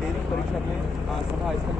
Dairy परिषद में सभा स्थल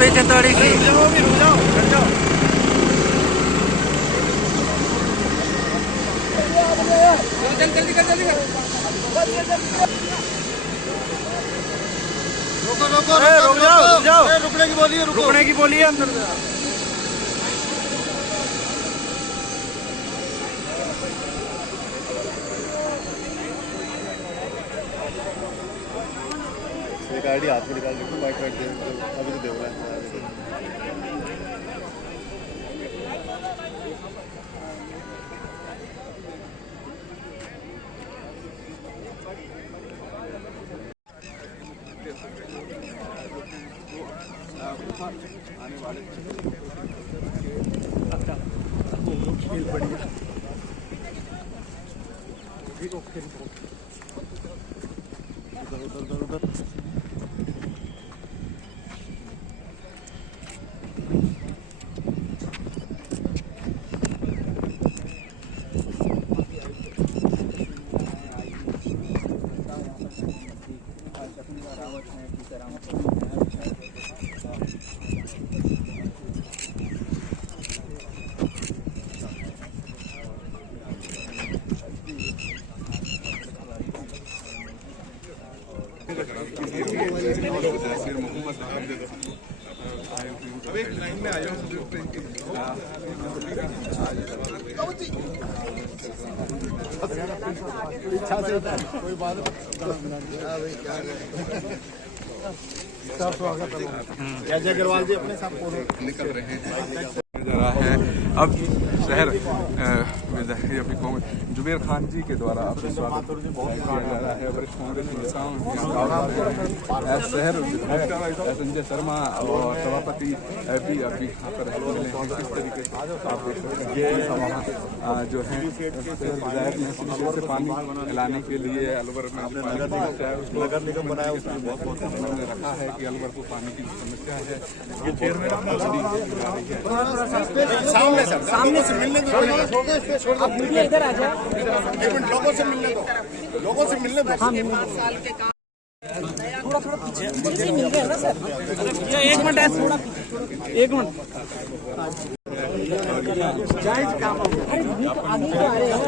पीछे थोड़ी सी जल्दी कर रुक जाओ रुकने की बोलिए अंदर गाड़ी हाथ में निकाल के बाइक दे अभी तो दे रहा है। आने वाले खेल बढ़िया उधर अभी लाइन में आया हूँ इच्छा से कोई बात नहीं। अग्रवाल जी अपने साथ निकल रहे हैं अब शहर जुबेर खान जी के द्वारा शहर संजय शर्मा और सभापति भी अभी यहाँ पर किस तरीके से आप देख सकते हैं जो है विधायक ने से पानी लाने के लिए अलवर में नगर निगम बनाया उसमें बहुत उन्होंने रखा है कि अलवर को पानी की समस्या है। सामने से मिलने दो, आप इधर आ जाओ, एक मिनट लोगों से मिलने दो, थोड़ा पीछे मिल गया ना सर, एक मिनट है थोड़ा, एक मिनट जायज काम हो गया। अरे तो आगे तो आ रहे हैं,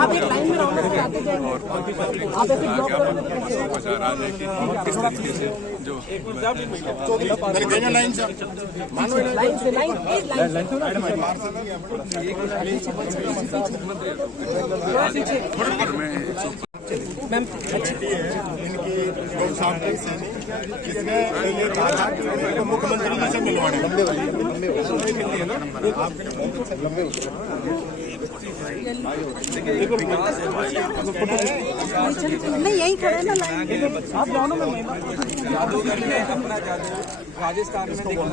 आप एक लाइन में रहो, आगे जाएंगे, आप ऐसे ब्लॉक जो लाइन से मानो लाइन से लाइन मैम मुख्यमंत्री जी से मिलवाने नहीं यही खड़े ना लाइन आप दोनों में जादूगर ने अपना जादू राजस्थान में दिखा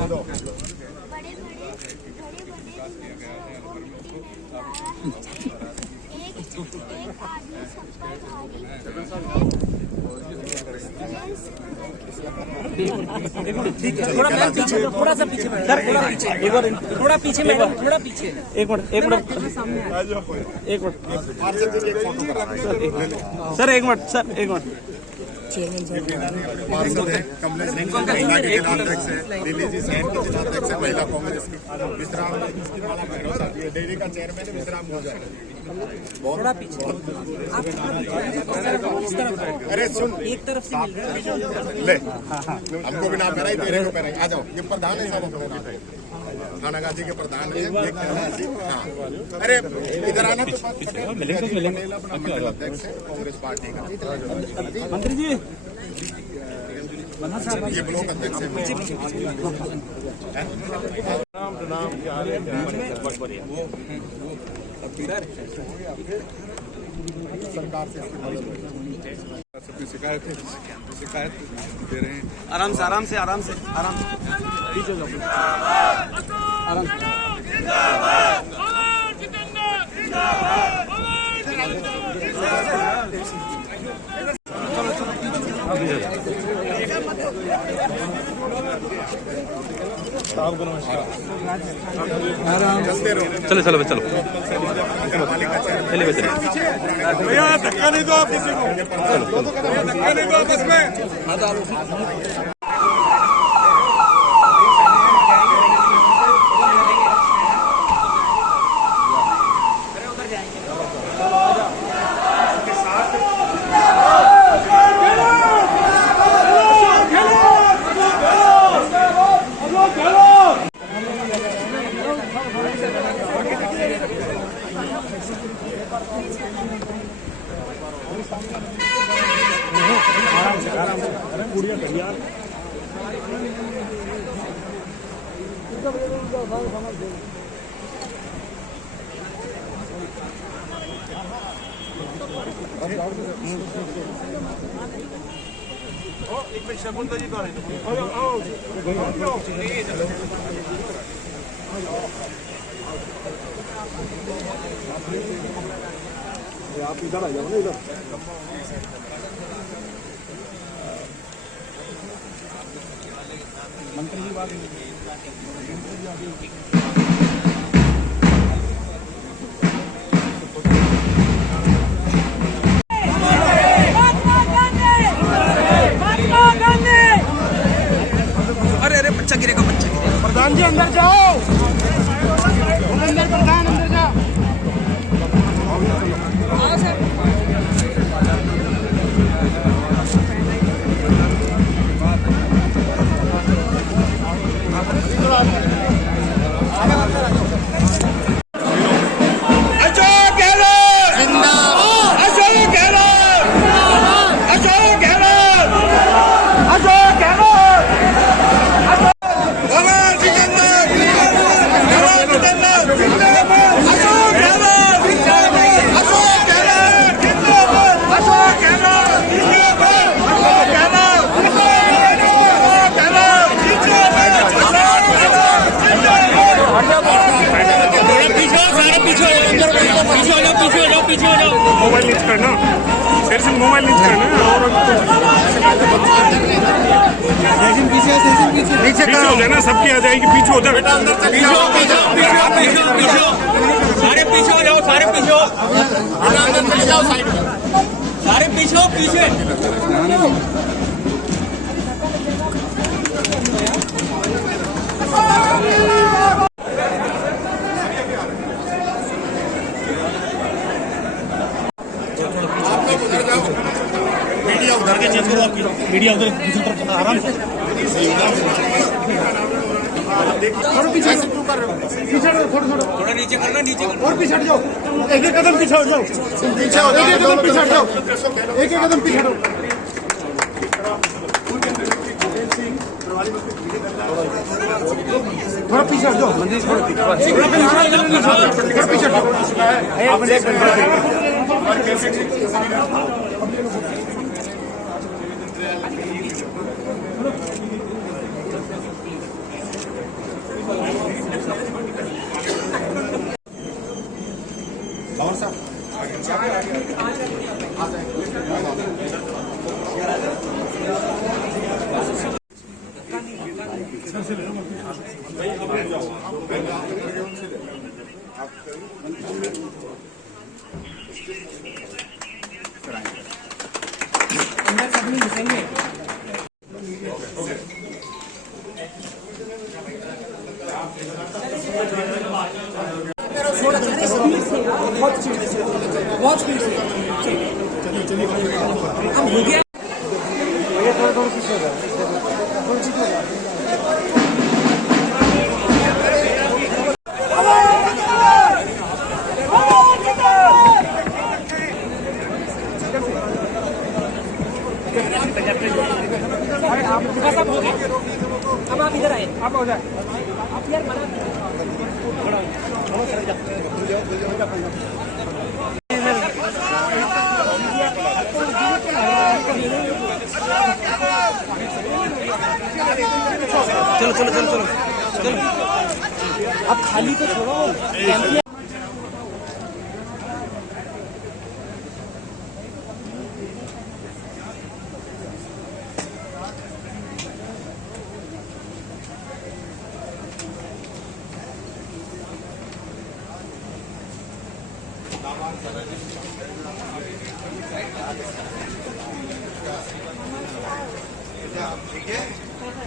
थोड़ा पीछे, थोड़ा सा पीछे सर, थोड़ा पीछे मैडम, थोड़ा पीछे, एक मिनट सर, एक मिनट सर, एक मिनट चेयरमैन साहब पार्षद है कमलेश सिंह महिला के जिलाध्यक्ष है, दिल्ली जी सैन के जिलाध्यक्ष है महिला कांग्रेस की, विश्राम की माला भैरव साहब ये डेयरी का चेयरमैन है, विश्राम हो जाए। थोड़ा पीछे आप इस तरफ अरे सुन एक तरफ से मिल रहा है ले हमको भी ना पहनाई तेरे को पहनाई आ जाओ, ये प्रधान है साहब अपने थाना गाजी के प्रधान है, हाँ अरे इधर आना तो अपना मंडल अध्यक्ष है कांग्रेस पार्टी का, मंत्री जी ये ब्लॉक अध्यक्ष है। सरकार से सबकी शिकायत दे रहे हैं। आराम से आराम से आराम से आराम से पीछे जाओ आराम से चलो चलो चलो चलिए चलिए भैया धक्का नहीं दो आप किसी को, धक्का नहीं दो बस में। आप इधर आ जाओ ना, इधर मंत्री जी बात अरे बच्चा गिरेगा बच्चा गिरेगा। प्रधान जी अंदर जाओ, अंदर प्रधान अंदर जाओ। मोबाइल नीचे करना, फिर से मोबाइल नीचे करना और पीछे हो जाए ना, सबकी आ जाएगी, पीछे हो जाए बेटा, अंदर चले जाओ, सारे पीछे हो जाओ, सारे पीछे हो, अंदर चले जाओ साइड में, सारे पीछे हो पीछे। मीडिया उधर के चेंज करो, आपकी मीडिया उधर दूसरी तरफ आराम से थोड़ा नीचे करना, नीचे करना। और पीछे हट जाओ, एक एक कदम पीछे हट जाओ, पीछे हो जाओ, एक एक कदम पीछे हट जाओ, एक एक कदम पीछे हटो। थोड़ा पीछे हट जाओ, मंदिर थोड़ा पीछे हट अंदर सब नहीं घुसेंगे। थोड़ा स्पीड से, बहुत स्पीड से। अब हो गया। बस अब हो गया। अब आप इधर आए, आप हो जाए, आप यार बना चलो चलो चलो चलो चलो, अब खाली तो छोड़ो।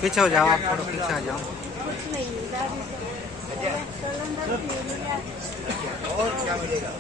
पीछे हो जाओ, आप थोड़ा पीछे आ जाओ। और क्या मिलेगा?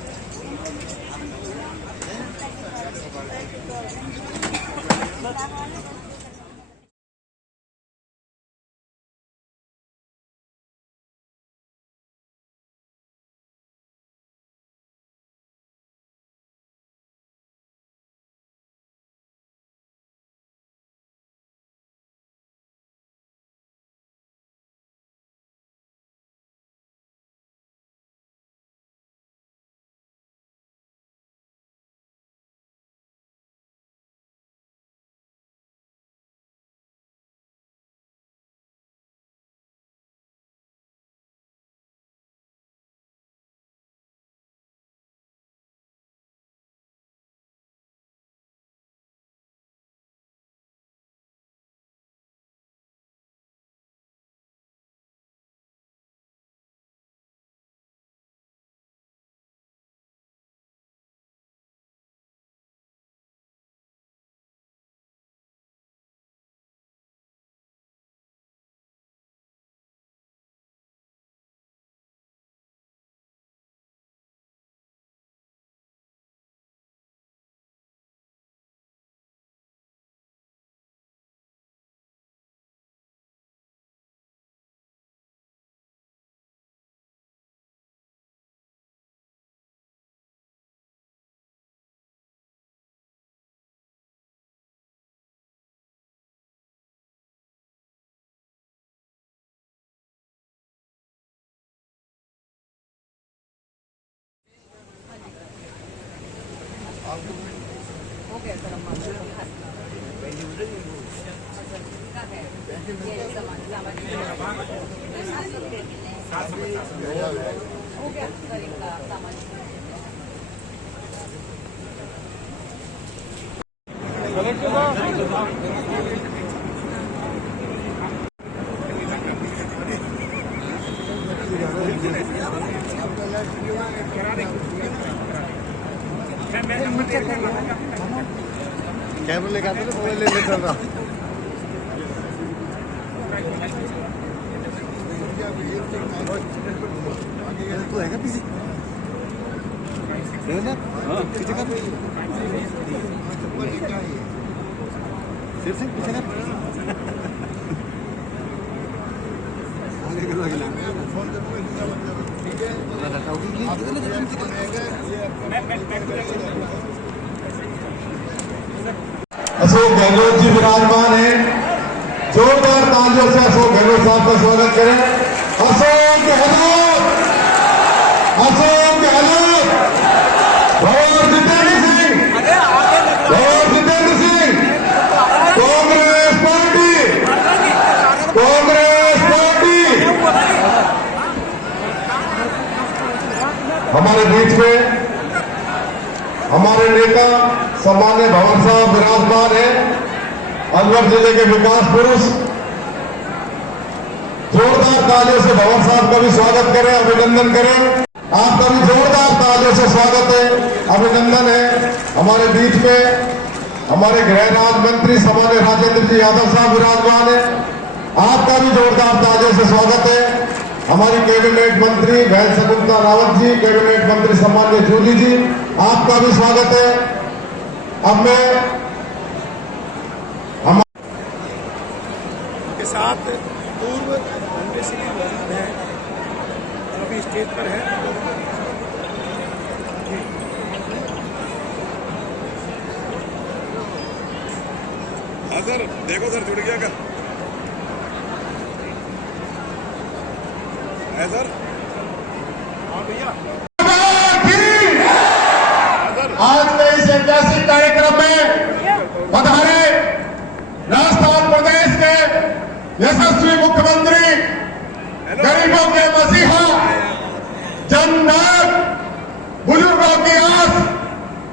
कैमरा लेके आते ना, मोबाइल ले चल रहा। तो है क्या पीछे? पीछे का सिर्फ पीछे का अशोक गहलोत जी विराजमान है। जोरदार तालियों से अशोक गहलोत साहब का स्वागत करें। अशोक गहलोत, अशोक गहलोत, और जितेंद्र सिंह, और जितेंद्र सिंह, कांग्रेस पार्टी, कांग्रेस पार्टी। हमारे बीच में हमारे नेता सम्मान्य भंवर साहब विराजमान है, अलवर जिले के विकास पुरुष। जोरदार तालियों से भंवर साहब का भी स्वागत करें, अभिनंदन करें। आपका भी जोरदार तालियों से स्वागत है, अभिनंदन है। हमारे बीच में हमारे गृह राज्य मंत्री सम्मान्य राजेंद्र जी यादव साहब विराजमान है। आपका भी जोरदार तालियों से स्वागत है। हमारी कैबिनेट मंत्री बहन शकुंतला रावत जी, कैबिनेट मंत्री सम्मान्य जूली जी, आपका भी स्वागत है। अब मैं के साथ पूर्व कांग्रेसी मौजूद हैं और अभी स्टेज पर है। हाँ सर, देखो सर जुड़ गया क्या है सर? हाँ भैया, आज के इस ऐतिहासिक कार्यक्रम में पधारे राजस्थान प्रदेश के यशस्वी मुख्यमंत्री, गरीबों के मसीहा, जननायक, बुजुर्गों की आस,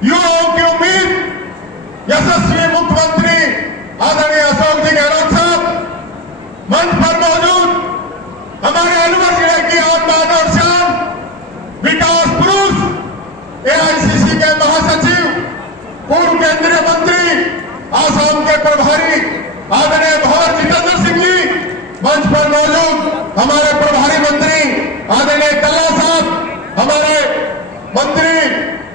युवाओं की उम्मीद, यशस्वी मुख्यमंत्री आदरणीय अशोक जी गहलोत साहब, मंच पर मौजूद हमारे अलवर जिले की आत्मान और शान, विकास पुरुष, एआईसीसी के महासचिव, पूर्व केंद्रीय मंत्री, आसाम के प्रभारी आदरणीय भंवर जितेंद्र सिंह जी, मंच पर मौजूद हमारे प्रभारी मंत्री आदरणीय कल्ला साहब, हमारे मंत्री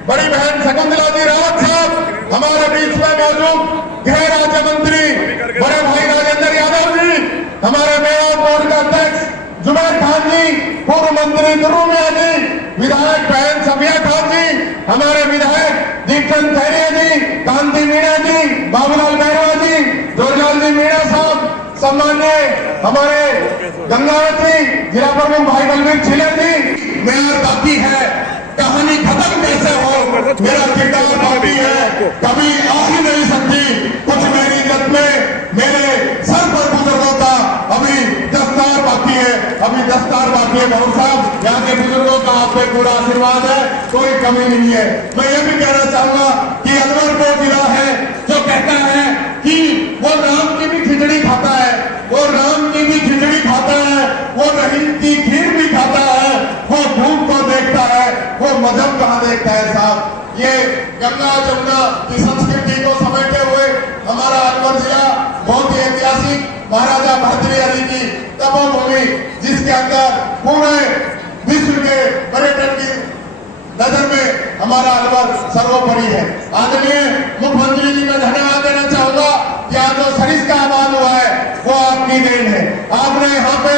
बड़ी बहन शकुंतला जी रावत साहब, हमारे बीच में मौजूद गृह राज्य मंत्री बड़े भाई राजेंद्र यादव जी, हमारे मेयर बोर्ड का अध्यक्ष जुबैर खान जी, पूर्व मंत्री दुर्रू मियां जी, विधायक बहन सफिया खान जी, हमारे विधायक दीपचंद खैरिया जी, कांति मीणा जी, बाबूलाल बैरवा जी, जोरलाल जी मीणा साहब, सम्मान्य हमारे गंगावत जी, जिला प्रमुख भाई बलवीर छिलर जी। मेयर बाकी है, कहानी खत्म कैसे हो, मेरा किरदार बाकी है, कभी आ ही नहीं सकती कुछ मेरी इज्जत में, मेरे सर पर बुजुर्गों का अभी दस्तार बाकी है, अभी दस्तार बाकी है। भाऊ साहब, यहाँ के बुजुर्गों का आप पे पूरा आशीर्वाद है, कोई कमी नहीं है। मैं ये भी कहना चाहूंगा कि अलवर वो जिला है जो कहता है कि वो राम की भी खिचड़ी खाता है, वो राम की भी खिचड़ी खाता है, वो रहीम की खीर भी खाता है, वो धूप को देखता है, वो मजहब कहाँ देखता है साहब। ये गंगा जमुना की संस्कृति को समेटे हुए हमारा अलवर जिला बहुत ही ऐतिहासिक महाराजा भर्तृहरि की तपोभूमि, जिसके अंदर पूरे विश्व के पर्यटन की नजर में हमारा अलवर सर्वोपरि है। आदरणीय मुख्यमंत्री जी मैं धन्यवाद देना चाहूंगा कि आज जो सरिस्का आबाद हुआ है वो आपकी देन है। आपने यहाँ पे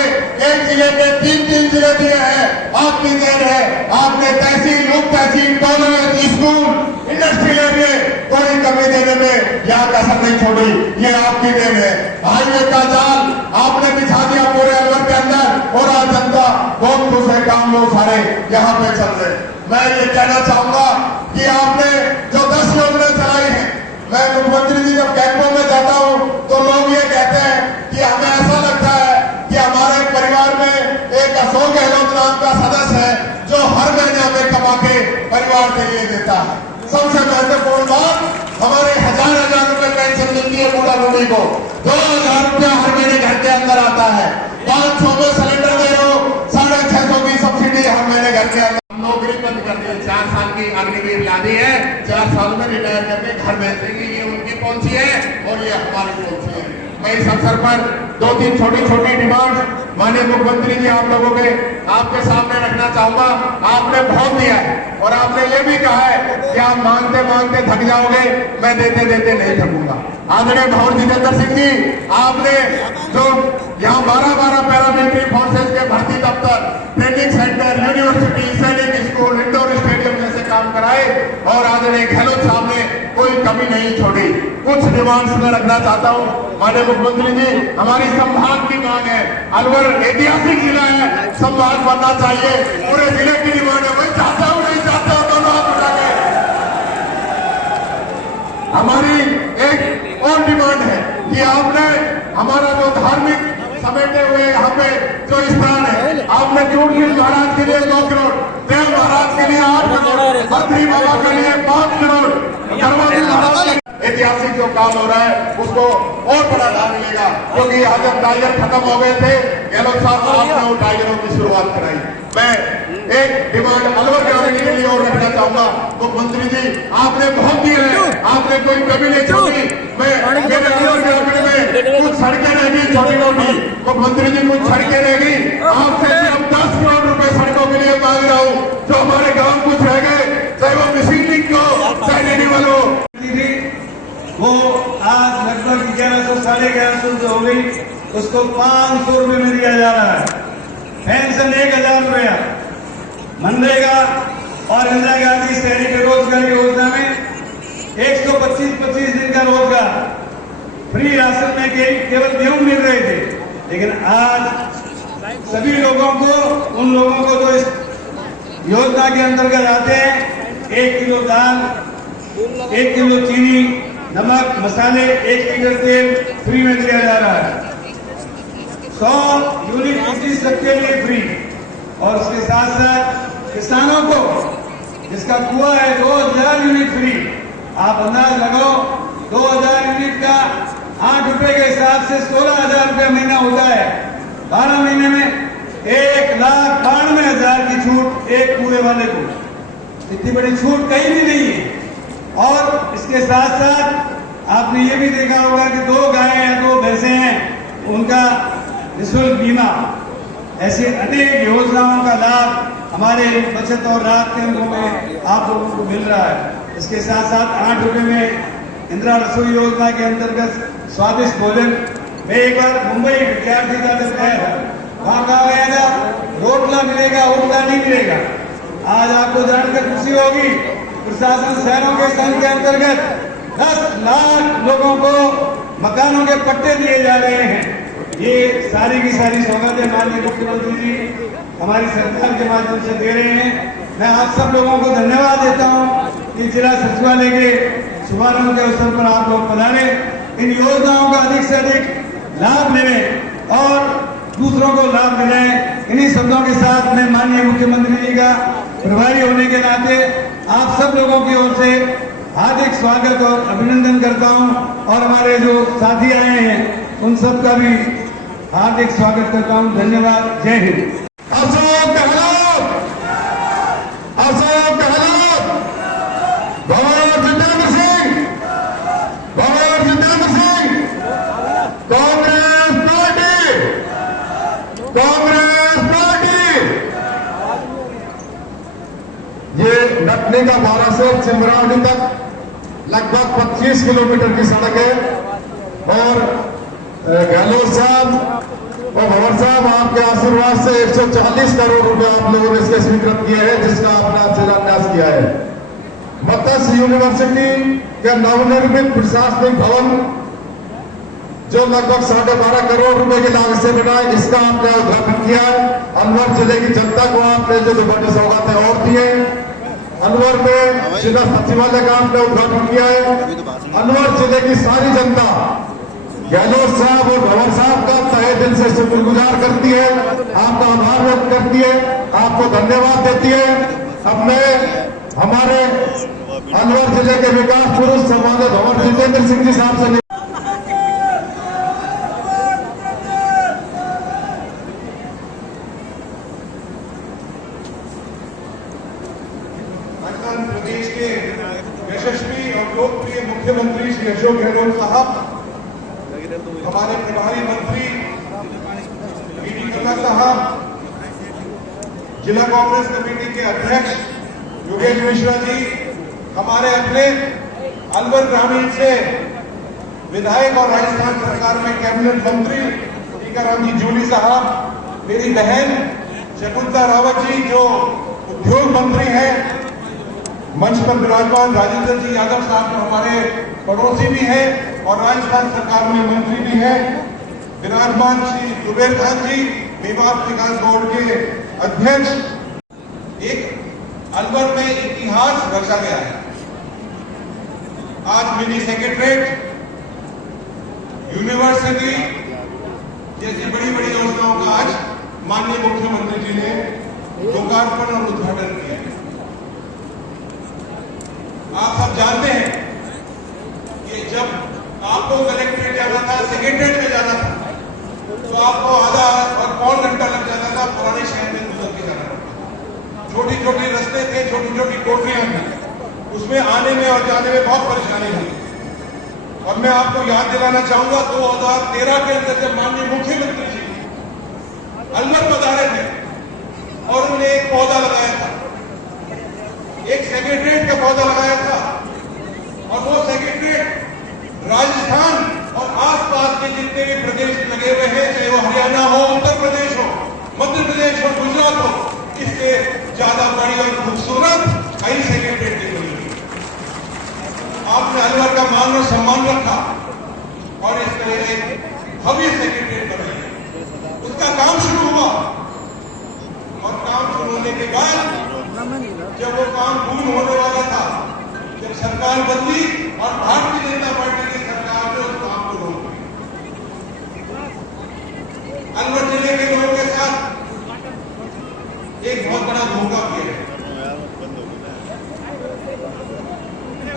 एक जिले के तीन जिले दिए हैं, आपकी देन है। आपने तहसील, उप तहसील, कॉलेज, स्कूल, इंडस्ट्रियल एरिया कोई कमी देने में यहाँ कसर नहीं छोड़ी, ये आपकी देन है। हाईवे का जाल आपने बिछा दिया पूरे अलवर के अंदर और आज जनता बहुत खुश है, काम लोग सारे यहाँ पे चल रहे। मैं ये कहना चाहूंगा कि आपने जो 10 योजना चलाई है, मैं मुख्यमंत्री जी जब कैंपों में जाता हूँ तो लोग ये कहते हैं कि हमें ऐसा लगता है कि हमारे परिवार में एक अशोक गहलोत नाम का सदस्य है जो हर महीने हमें कमा के परिवार के लिए देता है। सबसे महत्वपूर्ण बात, हमारे हजार रुपए पेंशन मिलती है बूढ़ा बूढ़ी को, 2000 रुपया हर महीने घर के अंदर आता है, 500 में सिलेंडर दे रहे हो, 650 की सब्सिडी हर महीने घर के अंदर। नौकरी बंद कर दी, 4 साल की अग्निवीर ला दी है, 4 साल में रिटायर करके घर भेज देंगे, ये उनकी पॉलिसी है और ये हमारी पॉलिसी है। मैं इस अवसर पर 2-3 छोटी डिमांड माननीय मुख्यमंत्री जी आप लोगों के आपके सामने रखना चाहूंगा। आपने बहुत दिया है और आपने ये भी कहा है कि आप मांगते मांगते थक जाओगे, मैं देते देते नहीं थकूंगा। आदरणीय भंवर जितेंद्र सिंह जी, आपने जो यहाँ 12 पैरामिलिट्री फोर्सेज के भर्ती दफ्तर, ट्रेनिंग सेंटर, यूनिवर्सिटी, सैनिक स्कूल, इंडोर स्टेडियम जैसे काम कराए और आदरणीय गहलोत साहब ने कोई कमी नहीं छोड़ी। कुछ डिमांड्स में रखना चाहता हूँ माननीय मुख्यमंत्री जी, हमारी संभाग की मांग है, अलवर ऐतिहासिक जिला है, संभाग बनना चाहिए, पूरे जिले की डिमांड है। मैं चाहता हूँ नहीं चाहता हूँ, दोनों हाथ उठा के। हमारी एक और डिमांड है कि आपने हमारा जो धार्मिक समेटे हुए यहाँ पे जो स्थान है, आपने चूड़खील महाराज के लिए 9 करोड़, देव महाराज के लिए 8 करोड़, बद्री बाबा के लिए 5 करोड़, गर्भवती महाराज ऐतिहासिक जो काम हो रहा है उसको और बड़ा लाभ मिलेगा, क्योंकि आज जब टाइगर खत्म हो गए थे, गहलोत साहब आपने उन टाइगरों की शुरुआत कराई। मैं एक डिमांड अलवर ग्रामीण के लिए और रखना चाहूंगा। मुख्यमंत्री जी, आपने बहुत दिए हैं, आपने कोई कमी नहीं छोड़ी। मैं मेरे अलवर ग्रामीण में कुछ सड़कें रह गई छोटी मोटी, मुख्यमंत्री जी कुछ सड़कें रह गई, आपसे अब 10 करोड़ रुपए सड़कों के लिए मांग रहा हूँ। जो हमारे गाँव कुछ रह गए, चाहे वो मिसिंग लिंक हो, चाहे लेने वालों, वो आज लगभग 1100 साढ़े 1100 हो गई, उसको 500 रुपये में दिया जा रहा है। पेंशन 1000 रुपया, मनरेगा और इंदिरा गांधी शहरी बेरोजगारी योजना में 125 दिन का रोजगार, फ्री राशन में केवल गेहूं मिल रहे थे, लेकिन आज सभी लोगों को, उन लोगों को जो इस योजना के अंतर्गत आते हैं, 1 किलो दाल, 1 किलो चीनी, नमक, मसाले, 1 लीटर तेल फ्री में दिया जा रहा है। 100 यूनिट बिजली सबके लिए फ्री, और उसके साथ साथ किसानों को जिसका कुआं है 2000 यूनिट फ्री। आप अंदाज लगाओ, 2000 यूनिट का 8 रुपए के हिसाब से 16,000 रुपये महीना होता है। 12 महीने में 1,92,000 की छूट एक कुएं वाले को। इतनी बड़ी छूट कहीं भी नहीं है। और इसके साथ साथ आपने ये भी देखा होगा कि 2 गायें या 2 भैंसे हैं, उनका निःशुल्क बीमा। ऐसे अनेक योजनाओं का लाभ हमारे बचत और राहत केंद्रों में आप लोगों को मिल रहा है। इसके साथ साथ 8 रुपए में इंदिरा रसोई योजना के अंतर्गत स्वादिष्ट भोजन। मैं एक बार मुंबई विद्यार्थी का जब गया था, वहां कहा गया था रोटला मिलेगा, उठला नहीं मिलेगा। आज आपको जानकर खुशी होगी, प्रशासन शहरों के संघ के अंतर्गत 10 लाख लोगों को मकानों के पट्टे दिए जा रहे हैं। ये सारी की सारी सौगातें माननीय मुख्यमंत्री जी हमारी सरकार के माध्यम से दे रहे हैं। मैं आप सब लोगों को धन्यवाद देता हूं कि जिला सचिवालय के शुभारंभ के अवसर पर आप लोग पधारे। इन योजनाओं का अधिक से अधिक लाभ लें और दूसरों को लाभ दिलाएं। इन्हीं शब्दों के साथ मैं माननीय मुख्यमंत्री जी का प्रभारी होने के नाते आप सब लोगों की ओर से हार्दिक स्वागत और अभिनंदन करता हूं, और हमारे जो साथी आए हैं उन सब का भी हार्दिक स्वागत करता हूं। धन्यवाद। जय हिंद। अशोक गहलोत, अशोक गहलोत, भगवान जितेंद्र सिंह, भगवान जितेंद्र सिंह, कांग्रेस पार्टी, कांग्रेस पार्टी। ये नटनी का 12 से चिमरावली तक लगभग 25 किलोमीटर की सड़क है, और गहलोत साहब और भंवर साहब, आपके आशीर्वाद से 140 करोड़ रुपए आप लोगों ने इसके स्वीकृत किए हैं, जिसका आपने शिलान्यास किया है। मत्स्य यूनिवर्सिटी के नवनिर्मित प्रशासनिक भवन जो लगभग 12.5 करोड़ रुपए की लागत से बना है, इसका आपने उद्घाटन किया है। अलवर जिले की जनता को आपने जो बड़ी सौगातें और दी है। अलवर में जिला सचिवालय का आपने उद्घाटन किया है। अलवर जिले की सारी जनता गहलोत साहब और भंवर साहब का तहे दिल से शुक्रगुजार करती है, आपका आभार व्यक्त करती है, आपको धन्यवाद देती है। अब मैं हमारे अलवर जिले के विकास पुरुष सम्मानित भंवर जितेंद्र सिंह जी साहब से प्रदेश के यशस्वी और लोकप्रिय मुख्यमंत्री श्री अशोक गहलोत साहब, हमारे प्रभारी मंत्री वीडी कन्ना साहब, जिला कांग्रेस कमेटी के अध्यक्ष योगेश मिश्रा जी, हमारे अपने अलवर ग्रामीण से विधायक और राजस्थान सरकार में कैबिनेट मंत्री टीकाराम जी जूली साहब, मेरी बहन शकुंतला रावत जी जो उद्योग मंत्री हैं, मंच पर विराजमान राजेंद्र जी यादव साहब जो हमारे पड़ोसी भी हैं और राजस्थान सरकार में मंत्री भी हैं, विराजमान श्री जुबेर खान जी मेवात विकास बोर्ड के अध्यक्ष। एक अलवर में इतिहास रचा गया है। आज मिनी सेक्रेटरीट, यूनिवर्सिटी जैसी बड़ी बड़ी योजनाओं का आज माननीय मुख्यमंत्री जी ने लोकार्पण और उद्घाटन किया है। आप सब जानते हैं कि जब आपको कलेक्ट्रेट जाना था, सेक्रेटरीट में जाना था, तो आपको आधा और पौन घंटा लग जाता था, पुराने शहर में गुजर के जाना पड़ता था। छोटी छोटी कोठरियां थी, उसमें आने में और जाने में बहुत परेशानी हुई। और मैं आपको याद दिलाना चाहूंगा 2013 के अंदर जब माननीय मुख्यमंत्री जी अलवर पधारे थे और उन्होंने एक पौधा लगाया था, एक सेक्रेटरीट का पौधा लगाया था, और वो सेक्रेटरीट राजस्थान और आसपास के जितने भी प्रदेश लगे हुए हैं, चाहे वो हरियाणा हो, उत्तर प्रदेश हो, मध्य प्रदेश हो, गुजरात हो, इससे ज्यादा बड़ी और खूबसूरत कई सेक्रेटरीट नहीं बनी। आपने अलवर का मान और सम्मान रखा और इस तरह एक भव्य सेक्रेटरीट बनाई। उसका काम शुरू हुआ और काम शुरू होने के बाद जब वो काम पूर्ण होने वाला था, जब सरकार बदली और भारतीय जनता पार्टी की सरकार ने उस काम को रोक दिया। अलवर जिले के लोगों के साथ एक बहुत बड़ा धोखा किया है।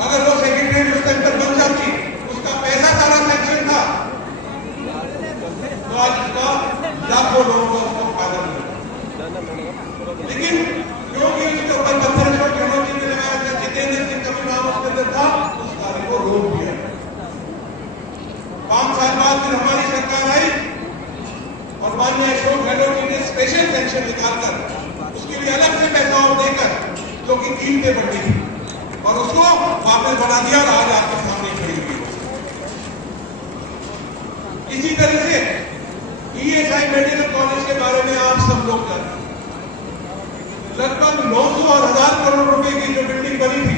अगर वो सेक्रेटरी उसके अंदर बन जाती, उसका पैसा सारा सैंक्शन था, तो आज उसका लाखों लोगों को उसको फायदा मिला। लेकिन क्योंकि उसके ऊपर पत्थर छोड़ गहलोत ने लगाया था, जितेंद्र सिंह का भी नाम उसके अंदर था, उस कार्य को रोक दिया। 5 साल बाद फिर हमारी सरकार आई और माननीय अशोक गहलोत जी ने स्पेशल सेंक्शन निकालकर उसके लिए अलग से पैसा और देकर, क्योंकि कीमतें बढ़ गई थी, और उसको वापस बना दिया और आज आपके सामने खड़ी हुई। इसी तरह से ईएसआई मेडिकल कॉलेज के बारे में आप सब लोग जानते हैं। लगभग 900 और 1000 करोड़ रुपए की जो बिल्डिंग बनी थी,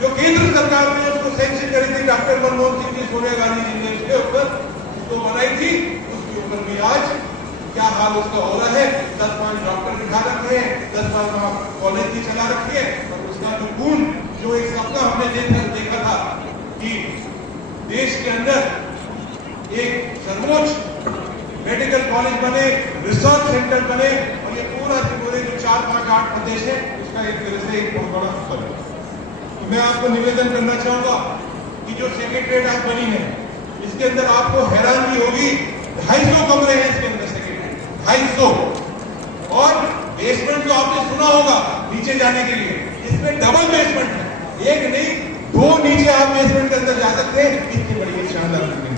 जो केंद्र सरकार ने उसको सैंक्शन करी थी, डॉक्टर मनमोहन सिंह जी, सोनिया गांधी जी ने उसके ऊपर उसको बनाई थी, उसके ऊपर भी आज क्या हाल उसका हो रहा है। 10-5 डॉक्टर बिठा रखे हैं, 10-5 कॉलेज की चला रखी है, और उसका जो गुण जो एक सप्ताह हमने देखा था कि देश के अंदर एक सर्वोच्च मेडिकल कॉलेज बने, रिसर्च सेंटर बने, और ये पूरा पूरे जो 4-5-8 प्रदेश है उसका एक तरह से एक बहुत बड़ा सफल है। मैं आपको निवेदन करना चाहूंगा कि जो सेक्रेटरीट आज बनी है, इसके अंदर आपको हैरानी होगी, 250 कमरे हैं इसके अंदर सेक्रेटरीट, 250, और बेसमेंट तो आपने सुना होगा नीचे जाने के लिए, इसमें डबल बेसमेंट है, एक नहीं 2 नीचे आप बेसमेंट के अंदर जा सकते हैं। इतनी बड़ी शानदार बिल्डिंग।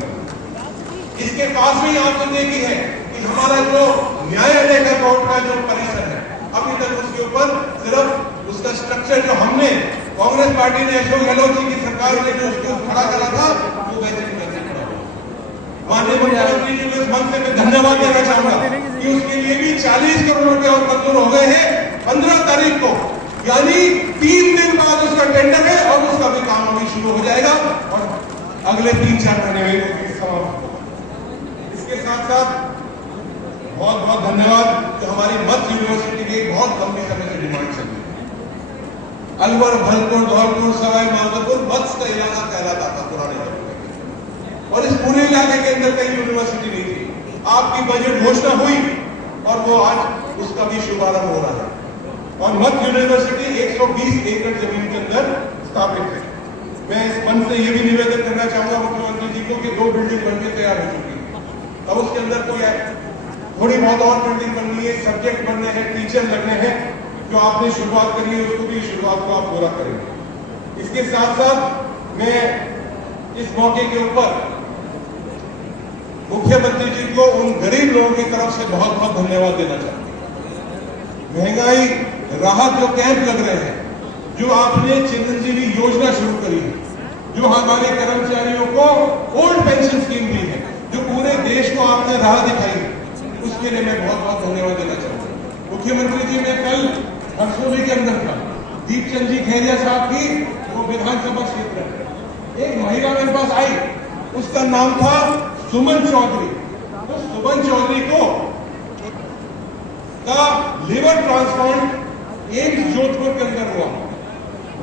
इसके पास में आपने देखी है कि हमारा जो न्यायालय का कोर्ट का जो परिसर है, अभी तक उसके ऊपर सिर्फ उसका स्ट्रक्चर जो हमने कांग्रेस पार्टी ने, अशोक गहलोत जी की सरकार ने जो उसको खड़ा करा था, वो वैसे नहीं वैसे खड़ा हुआ। माननीय मुख्यमंत्री जी को इस मंच से मैं धन्यवाद देना चाहूंगा कि उसके लिए भी 40 करोड़ रुपए और मंजूर हो गए हैं 15 तारीख को, यानी 3 दिन बाद उसका टेंडर है और उसका भी काम अभी शुरू हो जाएगा और अगले 3-4 महीने में समाप्त होगा। इसके साथ साथ बहुत बहुत धन्यवाद जो हमारी मध्य यूनिवर्सिटी की बहुत लंबी समय से डिमांड चल रही है। अलवर, भरतपुर, धौलपुर, सवाई माधोपुर मत्स्य का इलाका कहलाता था पुराने जमाने में, और इस पूरे इलाके के अंदर कई यूनिवर्सिटी नहीं थी। आपकी बजट घोषणा हुई और वो आज उसका भी शुभारंभ हो रहा है, और मध्य यूनिवर्सिटी 120 एकड़ जमीन के अंदर स्थापित है। मैं इस मंच से ये भी निवेदन करना चाहूंगा मुख्यमंत्री जी को कि 2 बिल्डिंग बनकर तैयार हो चुकी है, अब उसके अंदर कोई थोड़ी बहुत और बिल्डिंग बननी है, सब्जेक्ट बनने हैं, टीचर लगने हैं, जो आपने शुरुआत करी है उसको भी शुरुआत को आप पूरा करेंगे। इसके साथ साथ मैं इस मौके के ऊपर मुख्यमंत्री जी को उन गरीब लोगों की तरफ से बहुत बहुत धन्यवाद देना चाहता हूं। महंगाई राहत जो कैंप लग रहे हैं, जो आपने चिरंजीवी योजना शुरू करी है, जो हमारे कर्मचारियों को ओल्ड पेंशन स्कीम दी है, जो पूरे देश को आपने राह दिखाई, उसके लिए मैं बहुत बहुत धन्यवाद देना चाहूंगा। मुख्यमंत्री जी, मैं कल हरसोली के अंदर था, दीपचंद जी खेरिया साहब की वो विधानसभा क्षेत्र है, एक महिला मेरे पास आई, उसका नाम था सुमन चौधरी। तो सुमन चौधरी को का लिवर ट्रांसप्लांट एम्स जोधपुर के अंदर हुआ,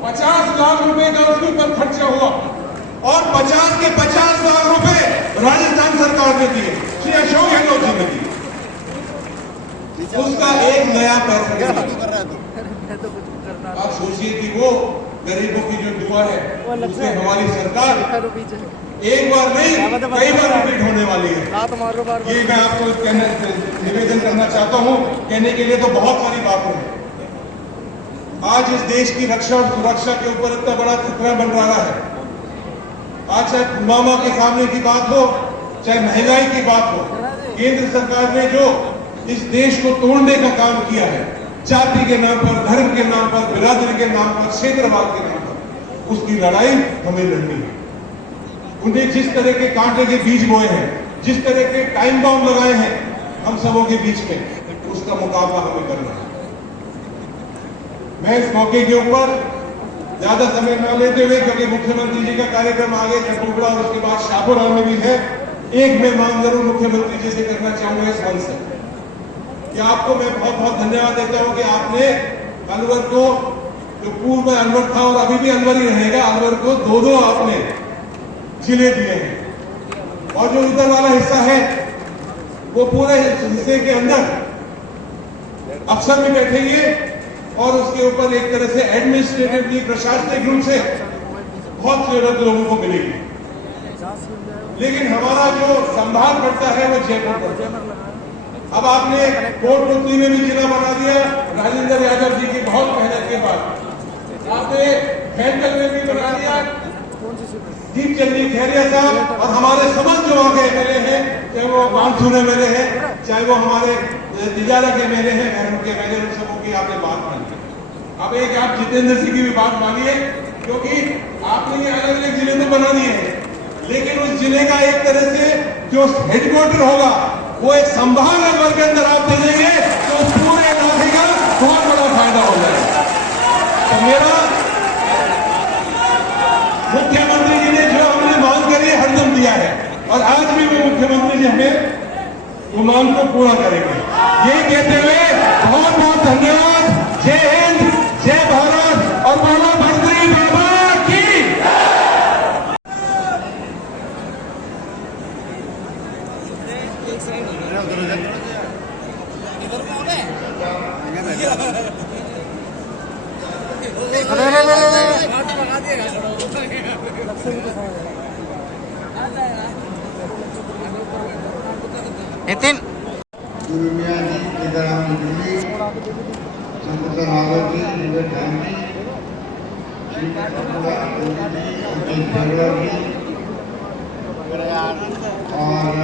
50 लाख रुपए का उसके ऊपर खर्चा हुआ, और 50 के 50 लाख रुपए राजस्थान सरकार ने दिए, श्री अशोक गहलोत जी ने दिए। उसका एक नया पैसा आप सोचिए कि वो गरीबों की जो दुआ है उससे हमारी सरकार एक बार नहीं कई बार रिपीट होने वाली है। ये मैं आपको निवेदन करना चाहता हूं, कहने के लिए तो बहुत सारी बातें हैं। आज इस देश की रक्षा और सुरक्षा के ऊपर इतना बड़ा खतरा बन रहा है। आज चाहे पुलवामा के सामने की बात हो, चाहे महंगाई की बात हो, केंद्र सरकार ने जो इस देश को तोड़ने का काम किया है, जाति के नाम पर, धर्म के नाम पर, बिरादरी के नाम पर, क्षेत्रवाद के नाम पर, उसकी लड़ाई हमें लड़नी है। उन्हें जिस तरह के कांटे के बीज बोए हैं, जिस तरह के टाइम बाउंड लगाए हैं हम सबों के बीच में, उसका मुकाबला हमें करना है। मैं इस मौके के ऊपर ज्यादा समय न लेते हुए, क्योंकि मुख्यमंत्री जी का कार्यक्रम आगे चटुगड़ा और उसके बाद शाहपुरा में भी है, एक मैं मांग जरूर मुख्यमंत्री जी से करना चाहूंगा इस मंच से कि आपको मैं बहुत बहुत धन्यवाद देता हूं कि आपने अलवर को, जो पूर्व में अलवर था और अभी भी अलवर ही रहेगा, अलवर को दो आपने जिले दिए हैं। और जो इधर वाला हिस्सा है वो पूरे हिस्से के अंदर अफसर भी बैठेंगे और उसके ऊपर एक तरह से एडमिनिस्ट्रेटिवली, प्रशासनिक रूप से बहुत जरूरत लोगों को मिलेगी। लेकिन हमारा जो संभाल पड़ता है वो जयपुर पर। अब आपने कोटपुतली में भी जिला बना दिया राजेंद्र यादव जी की बहुत मेहनत के बाद। आपने फैंटल में भी बना दिया दीप चंदी खैरिया साहब और हमारे समस्त जो वहां के एमएलए हैं, चाहे वो मानसून एमएलए हैं, चाहे वो हमारे तिजारा के एमएलए हैं, महरम के एमएलए, उन सबों की आपने बात मानी। अब एक आप जितेंद्र सिंह की भी बात मानिए, क्योंकि आपने ये अलग अलग जिले तो बना दिए हैं, लेकिन उस जिले का एक तरह से जो हेडक्वार्टर होगा वो एक संभाग अलवर के अंदर आप दे देंगे तो पूरे इलाके का बहुत बड़ा फायदा हो जाएगा। तो मेरा मुख्यमंत्री जी ने जो हमने मांग करी है हरदम दिया है और आज भी वो मुख्यमंत्री जी हमें वो मांग को पूरा करेंगे। ये कहते हुए बहुत बहुत धन्यवाद। जय हिंद, जय भारत और बोलो मंत्री बाबा की। नितिन गुरु मियाँ जी, सीताराम जी, संत नागर जी, विवेक धाम जी, श्री झगड़ा जी और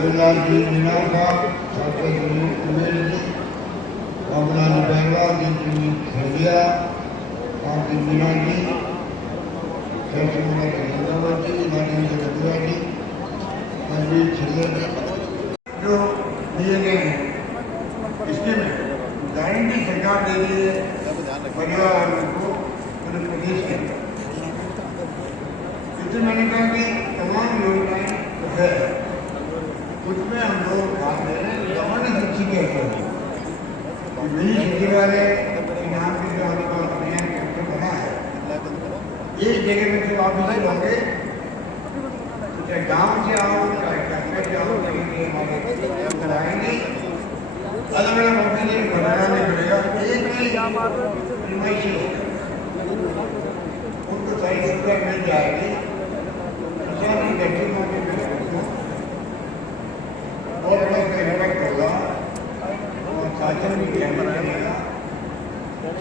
वेलाल जी मीना का, डॉक्टर कुबेर जी, बाबूलाल बहला जी, खरिया और मीना जी, सरसुमला चंद्रबाबू जी, राजेंद्र रघुआ जी, अजीत छिल्लर जी जो दिए गए हैं, इसके में गारंटी सरकार दे रही है परिवार को पूरे प्रदेश के। इससे मैंने कहा कि तमाम योजनाएं है, उसमें हम लोग भाग ले रहे हैं। जमाने अच्छी कहते हैं मिनी सचिवालय नाम के जो अभियान बना है, एक जगह में जो ऑफिसर होंगे, चाहे गाँव से आओ, चाहे कस्बे से आओ, कराएंगे अलग अलग ऑफिस बनाना नहीं पड़ेगा। एक ही उनको सही सुविधा मिल जाएगी। और इम्पैक्ट होगा और शासन भी ध्यान रखेगा।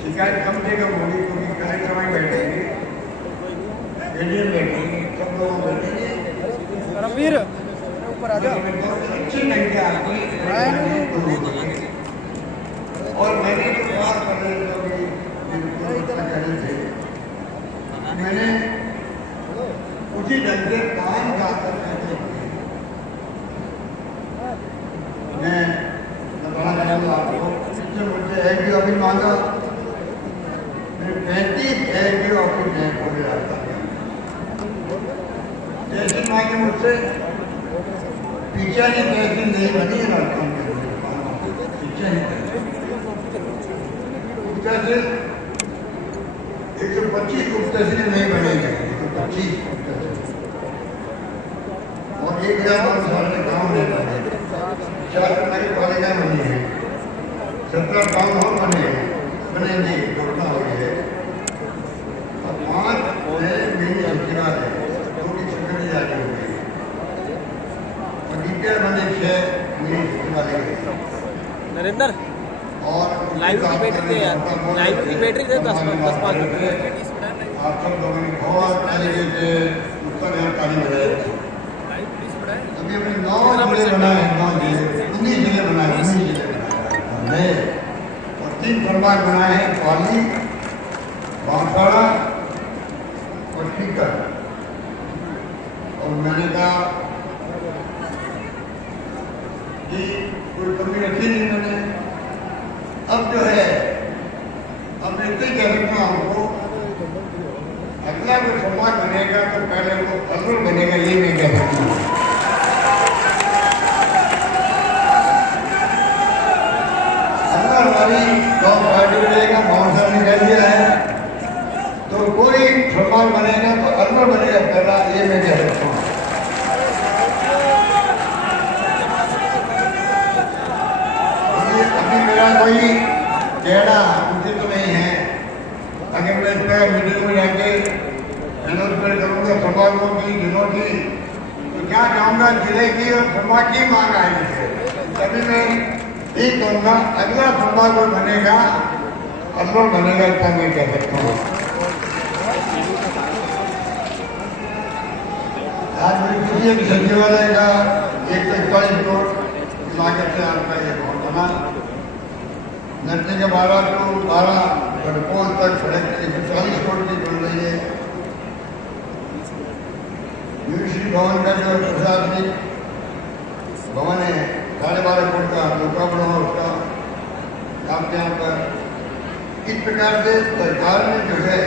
शिकायत कम से कम होगी, क्योंकि कलेक्टर में बैठेंगे, एडीएम बैठेंगे, सब लोग बैठेंगे। रणवीर ऊपर आ जाओ। अच्छी संख्या और मैंने जो बात कर रहे थे, मैंने उसी ढंग से काम जाकर मैं बताना चाहूँगा आपको। मुझे है कि अभी मांगा मेरे 35 है कि ऑफिस है पूरे राजस्थान। जैसे मांगे मुझसे पीछा की तहसील नहीं बनी है राजस्थान के, पीछा नहीं उसका सिर्फ 125 उप तहसीलें नहीं बनेगी, 125 और 1000 गाँव नहीं बने, 4 सरकारी पालिका बनी है, 17 गाँव और बनेंगे, घटना हुई है और 5 नए मिनी सचिवालय जो कि स्वीकृति जारी हो गई और डीपीआर बने 6 मिनी सचिवालय। नरेंद्र और लाइव की बैटरी दे यार, लाइव की बैटरी दे 10 5 आप सब लोगों ने बहुत तरीके से उत्तर जानकारी बनाई। अभी अपने 9 जिले बनाए हैं, 9 जिले 19 जिले बनाए, 19 जिले बनाए हमने, और 3 प्रभाग बनाए हैं, पाली, बांसवाड़ा और सीकर। और मैंने कहा कि कोई कमी रखी नहीं मैंने। अब जो है, अब इतने कह सकता हमको अगला कोई समाज बनेगा तो पहले वो असल बनेगा, ये नहीं कह सकता। अगर हमारी जॉब पार्टी बनेगा, मौसम ने कह दिया है, तो कोई समाज बनेगा तो असल बनेगा पहला, ये मैं कह सकता हूँ। अभी मेरा कोई कहना उचित नहीं है। अगर मैं इस पर मीटिंग में जाके अनाउंसमेंट करूँगा समाजों की, जिलों की, तो क्या चाहूँगा जिले की और समाज की मांग आएगी। तभी मैं ये कहूँगा अगला समाज कोई बनेगा, असल बनेगा, इतना मैं कह सकता हूँ। आज मेरी खुशी है कि सचिवालय का 141 करोड़ लागत से आपका ये भवन बना। नटने के 12 टू 12 गढ़पोल तक सड़क 140 करोड़ की बन रही है। यूनिवर्सिटी भवन का जो प्रशासनिक भवन है 12.5 करोड़ का लोकार्पण हुआ उसका आपके यहाँ पर। इस प्रकार से सरकार ने जो है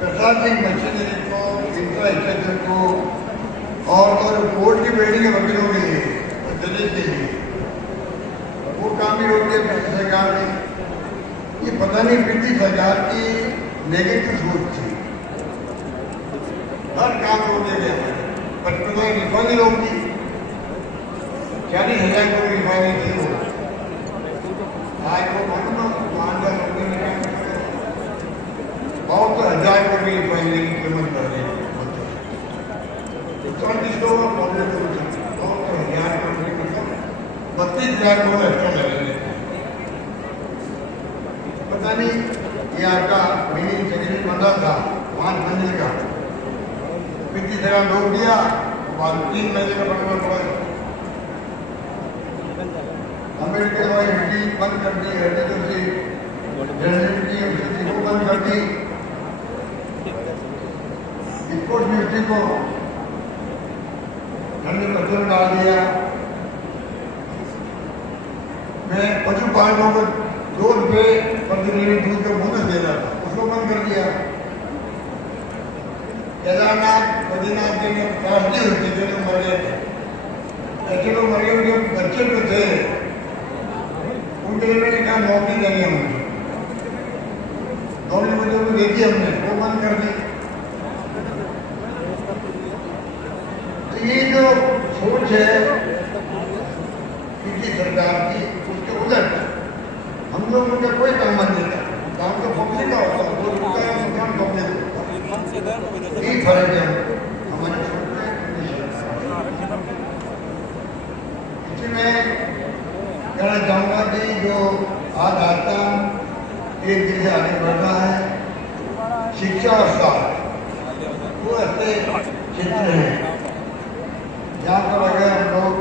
प्रशासनिक मशीनरी को, इंफ्रास्ट्रक्चर को और कोर्ट की बिल्डिंग है वकीलों के लिए, जजेस के लिए, वो काम भी रोक दिया पिछली सरकार ने। ये पता नहीं पिछली सरकार की नेगेटिव सोच थी, हर काम रोक दिया गया। 55 रिफाइनरी रोक दी, 40,000 करोड़ रिफाइनरी थी वो, आज वो मालूम 1,000 करोड़ की रिफाइनरी की कीमत बढ़ रही है। 32,000 करोड़ एक्स्ट्रा लगेंगे। पता नहीं ये आपका मिनी सेक्रेटरी मंडल था 5 मंजिल का, पिछली जगह लोग दिया, बाद 3 महीने का बनना पड़ा। अमेरिकन यूनिवर्सिटी बंद कर दी, यूनिवर्सिटी को बंद कर दी, स्पोर्ट्स यूनिवर्सिटी को ठंडे पत्थर डाल दिया। मैं पशुपालकों को 2 रुपये प्रति लीटर दूध का बोनस दे रहा था, उसको बंद कर दिया। केदारनाथ बद्रीनाथ के राष्ट्रीय होते थे तो मर गए थे, ऐसे लोग मर गए, उनके बच्चे जो थे उनके लिए मैंने कहा नौकरी देंगे हमने, नौकरी बच्चों को देखी हमने, वो बंद कर दी। तो ये जो सोच है पिछली सरकार की, उसके उलट हम लोग उनका कोई काम नहीं था, काम तो पब्लिक का होता है, वो रुका है नुकसान पब्लिक होता है। यही फर्क है हमारे सोच में। इसलिए मैं कहना चाहूँगा कि जो आज आता एक दिन से आगे बढ़ रहा है, शिक्षा और स्वास्थ्य, वो ऐसे क्षेत्र हैं जहाँ पर अगर हम लोग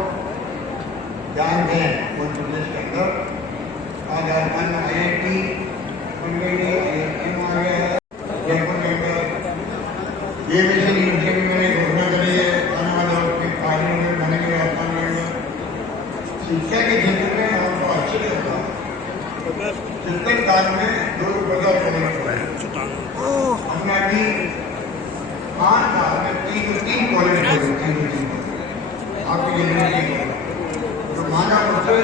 ध्यान दें उत्तर प्रदेश के अंदर, आज राजस्थान में IIT बन गई है, IIM आ गया है, जयपुर के अंदर ये भी यूनिवर्सिटी में मैंने घोषणा करी है, आने वाले वक्त में पार्लियामेंट में बनेंगे राजस्थान में अंदर। शिक्षा के क्षेत्र में हमको अच्छे होगा, शिक्षण काल में 2 रुपये हमने अभी 5 साल में 3 कॉलेज आपकी यूनिवर्सिटी जो माना उससे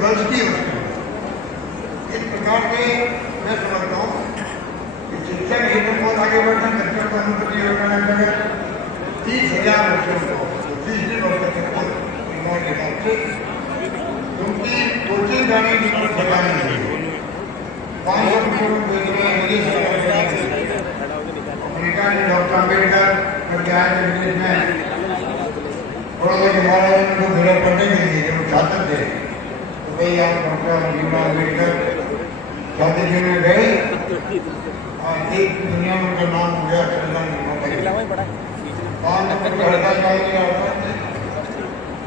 गर्ल्स की होती। इस प्रकार के मैं समझता हूँ कि शिक्षा के क्षेत्र में बहुत आगे बढ़ना। बच्चों को अनुमति योजना के अंतर्गत 30,000 बच्चों को 30 हिसाब से उनकी कोचिंग जाने की जरूरत बतानी है। 500 रुपये अमेरिका ने डॉक्टर अम्बेडकर विदेश में थोड़ा सा हमारा जो मेरा पढ़ने के लिए जो छात्र थे तो भाई आप डॉक्टर भीमराव अम्बेडकर छात्र जी में गए और एक दुनिया में उनका नाम हो गया संविधान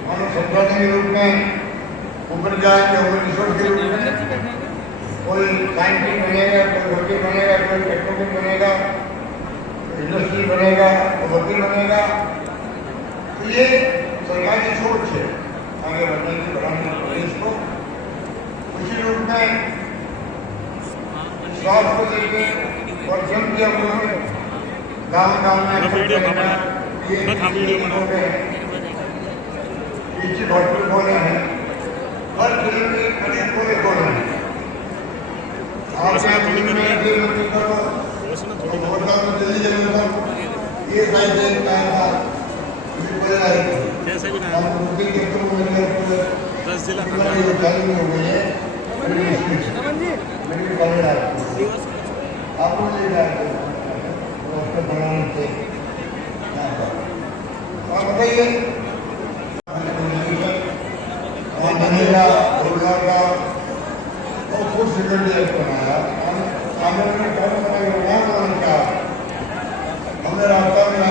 मानव संसाधन के रूप में ऊपर जाएंगे ह्यूमन रिसोर्स के रूप में कोई साइंटिस्ट बनेगा, कोई वकील बनेगा, कोई टेक्नोलॉजी बनेगा, इंडस्ट्री बनेगा, कोई वकील बनेगा। तो ये सरकार की सोच है आगे बढ़ने की, बढ़ाने की प्रदेश को उसी रूप में स्वास्थ्य को लेके और जन भी हम लोग गाँव में हॉस्पिटल खोले हैं, हर जिले में करीब खोले हैं। आप दिल्ली जगह ये साइड था जैसे भी चालू हो गई है आपको बनाने से बताइए बनेगा रोजगार का और फूड सिक्योरिटी बनाया हमने रास्ता में काम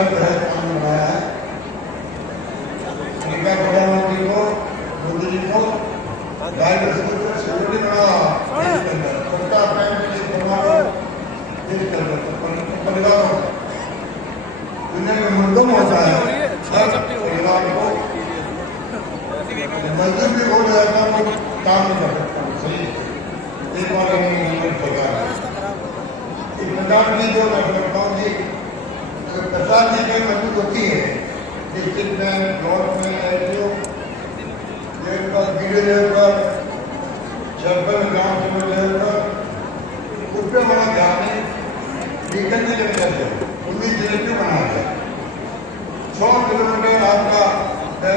बनाया है प्रधानमंत्री को मोदी जी को सिक्योरिटी बना दुनिया में मुद्दम होता है परिवार को मजदूर भी हो जाता है वो काम नहीं कर सकता सही एक बार प्रधान की जो मैं करता हूँ जी प्रसाद जी की मजबूत होती है डिस्ट्रिक्ट में ब्लॉक में एसडीओ लेवल पर वीडियो लेवल पर सरपंच गाँव सभा लेवल पर उस पर बड़ा ध्यान है वीकल की जगह 19 जिले में बना है 100 किलोमीटर आपका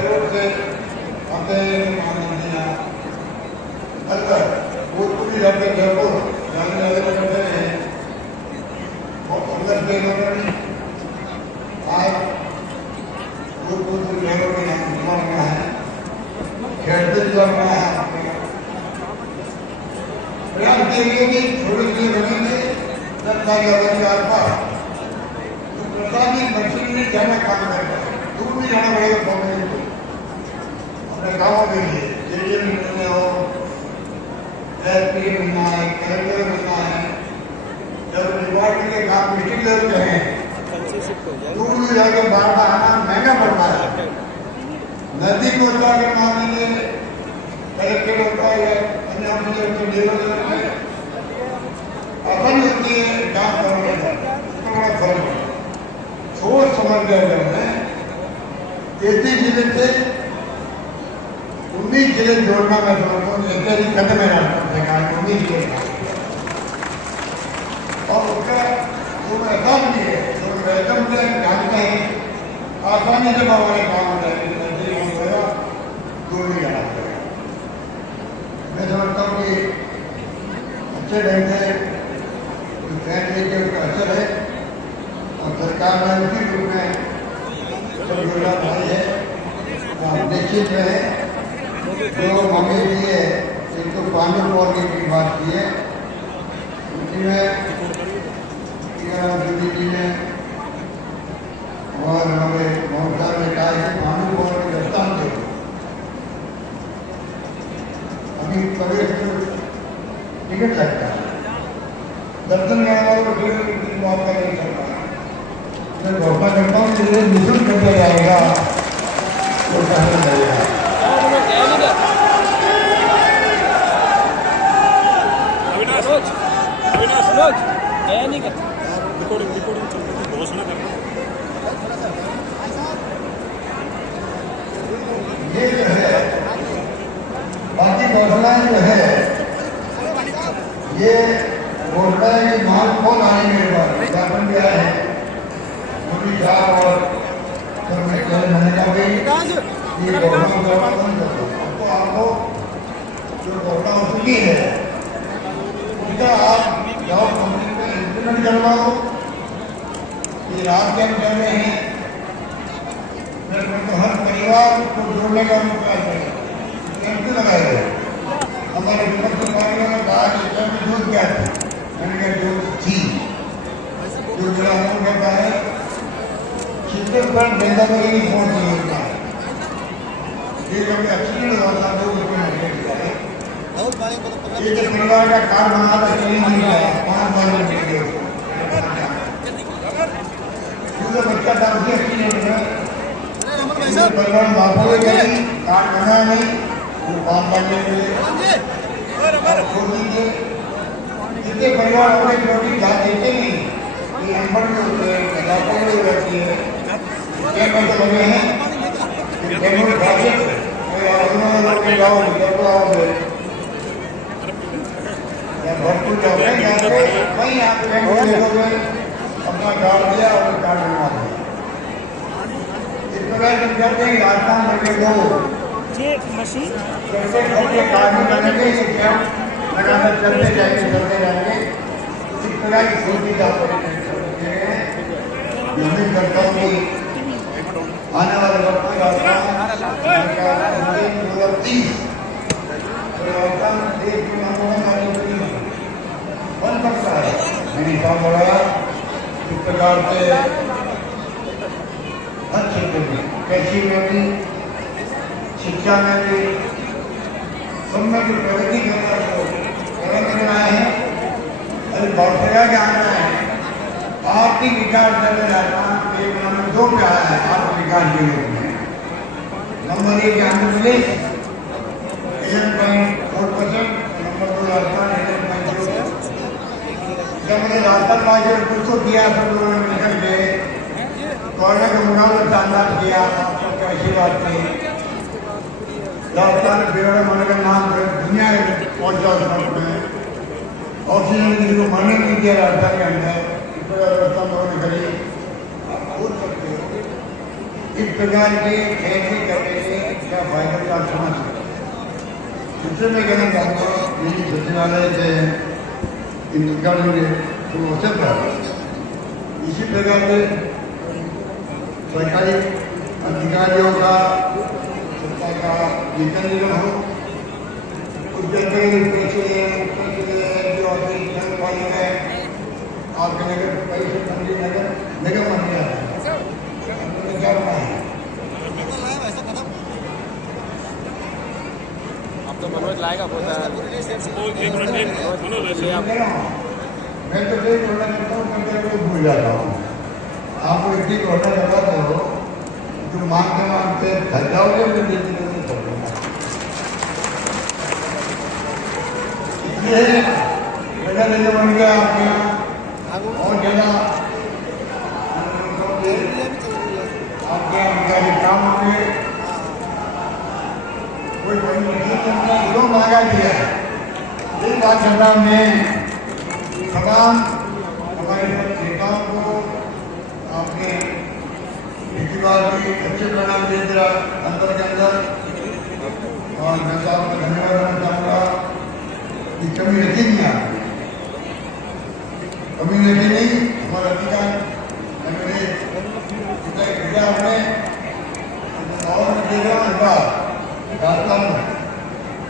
रोड से आते अलवर भोजपुरी जाते जयपुर जाने वाले बैठे हैं और अंदर के लोगों आज भोजपुर से शहरों में निर्माण हुआ है खेलते चल रहा है प्रयास के लिए भी थोड़ी सी बनेंगे सरकारी अधिकार पर प्रशासनिक मशीन में जाना काम करता है दूर भी जाना पड़ेगा गवर्नमेंट को अपने गाँवों के लिए जेडीएम मिलने हो एसपी मिलना है कलेक्टर मिलना है जब डिपार्टमेंट के काम मीटिंग लेते हैं दूर भी जाकर बाहर आना महंगा पड़ता है नदी को जाकर मांगने कलेक्टर होता है अन्य ऑफिसर लेवल में आसानी होती है काम करने में बड़ा फर्क है सोच समझ गए हमने 33 जिले से 19 जिले जोड़ना मैं समझता हूँ इत्यादि कदम है सरकार 19 जिले का और उसका जो एहसास भी है जो वेतन से जानते हैं आसानी से हमारे काम हो जाएगा दूर नहीं जाना पड़ेगा। मैं समझता हूँ कि अच्छे ढंग से फैसले के उसका असर है और सरकार ने उसी रूप में सब योजना बनाई है निश्चित है जो मम्मी जी है जिनको पानी पौधे की बात की है उसमें दीदी जी ने और हमारे ममता ने कहा कि पानी पौधे की व्यवस्था दे अभी प्रवेश टिकट लगता है दर्शन करना तो फिर बात का नहीं चल रहा मैं घोषणा करता हूँ कि निःशुल्क करता जाएगा तो कहना जाएगा ये जो है बाकी घोषणाएं जो है ये घोषणा है कि माल कौन आएंगे मेरे पास ज्ञापन भी आए हैं मोदी साहब और मैंने कहा भाई ये घोषणा आपको आपको जो घोषणा हो चुकी है उनका आप जाओ कंपनी में इम्प्लीमेंट करवाओ ये रात के अंदर में है तो हर परिवार को जोड़ने का प्रयास करें, कैंप लगाए गए। हमारे विपक्ष पार्टियों ने कहा कि कैंप जोत क्या थी, मैंने कहा जोत थी जो मेरा मन करता है छत्तीसगढ़ जनता के लिए पहुंच योजना है। ये जो एक्सीडेंट हुआ था 2 रुपये में एक परिवार का कार्ड बना था, नहीं मिला 5 बार में मिल गया। बच्चा था उसे एक्सीडेंट में परिवार बापू गई, कार्ड बना नहीं, वो 5 बार में मिले छोड़ दीजिए। जितने परिवार अपने रोटी खा देते नहीं, ये अनपढ़ में होते हैं, लाखों में रहती है, क्या पैसे लगे हैं भरपूर जाओगे वहीं आप अपना कार्ड दिया और कार्ड बनवा दिया। इस प्रकार जब जाते हैं राजस्थान लगे दो कार्ड बनेंगे, ये कैंप लगातार चलते जाएंगे। इस प्रकार की सोची जाती है। उम्मीद करता हूँ कि आने वाले वक्त में देश में बन सकता है। मेरी काम बढ़ाया इस प्रकार से हर क्षेत्र में, कृषि में भी, शिक्षा में भी, सब में भी प्रगति करना है। अरे बढ़ेगा क्या आना है, आर्थिक विकास करने जाना एक नंबर 2 पे आया है आर्थिक विकास के रूप में। Number 1 Andhra Pradesh 11.4%, number 2 Rajasthan 11.2%। जब मैंने राजस्थान राज्य में कुछ तो किया, सब लोगों ने निकल गए, कोरोना के मुकाबले शानदार किया, आप सबके आशीर्वाद थे। राजस्थान बेवड़ा होने का नाम दुनिया में पहुंचा उस वक्त में, ऑक्सीजन किसी को मरने नहीं दिया राजस्थान के अंदर। व्यवस्था लोगों ने करी, आप बोल सकते हो इस प्रकार के फैसले करने से क्या फायदा का समझ सकते। दूसरे में कहना चाहूँगा, यही सचिवालय से इनका जो अवसर था, इसी प्रकार से सरकारी अधिकारियों का सत्ता का विकेंद्रीकरण हो, कुछ जो अभी पालिका है आपके नगर परिषद मंडी नगर मंडी आता है, क्या है आप तो मनोज लाएगा बोलता है। मैं तो नहीं बोलना चाहता हूँ, मैं तेरे को भूल जाता हूँ। आपको इतनी घोषणा करवाते हो जो मांगते मांगते थक जाओगे, फिर देखने नहीं पड़ेगा। इसलिए मेरा नजर बन गया आपके यहाँ और ज़्यादा आपके अधिकारी काम होंगे। कोई बड़ी मशीन चलता है, जो मांगा दिया है, एक बात करना में तमाम हमारे नेताओं को आपने पिछली बार भी अच्छे परिणाम दे दिया अंदर के अंदर, और मैं तो आपको धन्यवाद देना चाहूँगा कि कमी रखी नहीं आपने, कमी रखी नहीं। हमारा अधिकार हमने और देखा होगा राजस्थान में,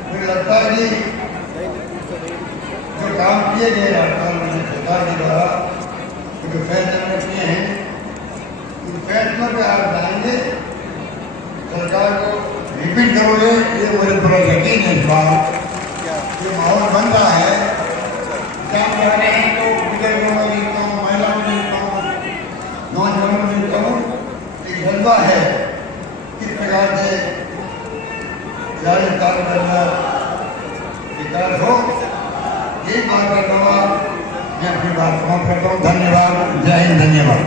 मुझे लगता है कि जो काम किए गए राजस्थान में सरकार के द्वारा, जो फैसले किए हैं, उन फैसलों पर आप जाएंगे, सरकार को रिपीट करोगे, ये मुझे पूरा यकीन है। इस बार जो माहौल बन रहा है, काम कर रहे हैं तो बुजुर्गों में देखता हूँ, महिलाओं में देखता हूँ, नौजवानों में देखता हूँ, एक जज्बा है किस प्रकार से राजस्थान के अंदर विकास हो। ये बात करता हूँ, मैं अपनी बात समाप्त करता हूँ। धन्यवाद, जय हिंद, धन्यवाद।